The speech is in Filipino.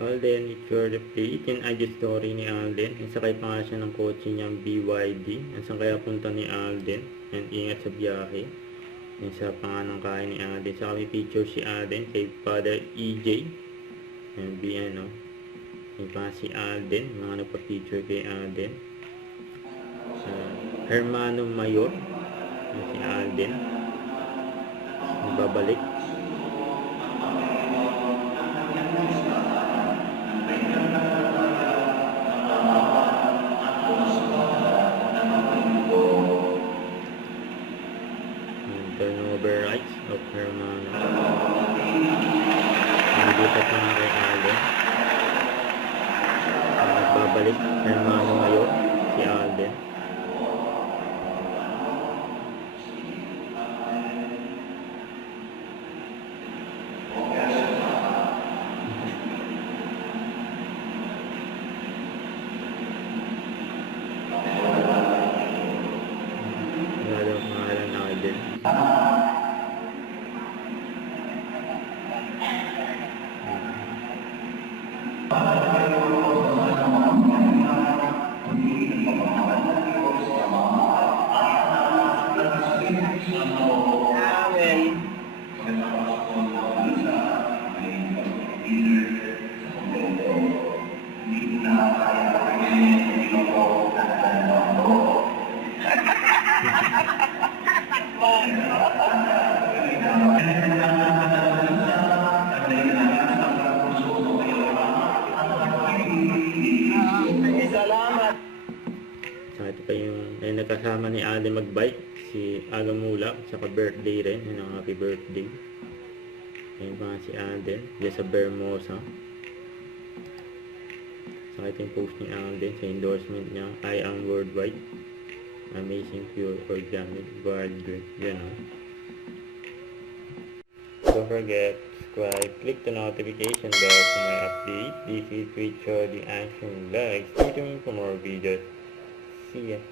Alden, it's your update. Yan ay the story ni Alden. Isakay pa nga siya ng kotse niyang BYD. Saan kaya punta ni Alden? Yan, ingat sa biyahe. Yan sa panganang kain ni Alden. Sa kami picture si Alden kay Father EJ. Yan, ano. Yan pa si Alden. Mga nagpa-picture kay Alden. Hermano Mayor. Yan si Alden. Babalik. Turnover rights of Hermano. Nandito pa nga kay Alden. Nagbabalik Hermano ngayon si Alden. Lalo pangalan na Alden. Salamat. So ito pa yung nagkasama ni Alden magbike, si Aga Mulak, saka birthday rin, yun ang happy birthday. Ayun pa nga si Alden, dyan sa Bermosa. So ito yung post ni Alden sa endorsement niya, I am worldwide, amazing pure organic wild grape, yan o. Don't forget, subscribe, click the notification bell for my update. This is Richard the Action Vlog. Stay tuned for more videos. See ya.